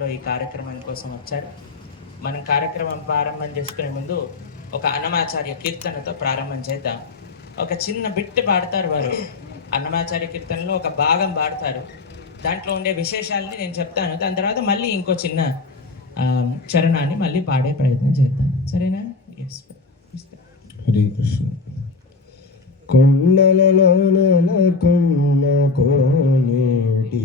సమయంలో ఈ కార్యక్రమం కోసం వచ్చారు. మనం కార్యక్రమం ప్రారంభం చేసుకునే ముందు ఒక అన్నమాచార్య కీర్తనతో ప్రారంభం చేద్దాం. ఒక చిన్న బిట్ పాడతారు వారు. అన్నమాచార్య కీర్తనలో ఒక భాగం పాడతారు. దాంట్లో ఉండే విశేషాలని నేను చెప్తాను. దాని తర్వాత మళ్ళీ ఇంకో చిన్న చరణాన్ని మళ్ళీ పాడే ప్రయత్నం చేద్దాం. సరేనా? ఎస్ హరే కృష్ణ. కొండలలో నెలకొన్న కోనేటి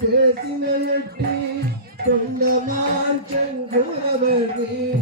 చేసిన ఎట్టి కొండ మార్చంగురవరి గుండు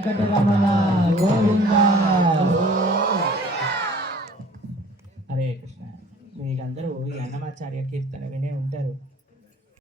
వెంకటరమణ గోవింద. హరే కృష్ణ. మీకందరూ ఈ అన్నమాచార్య కీర్తన వినే ఉంటారు.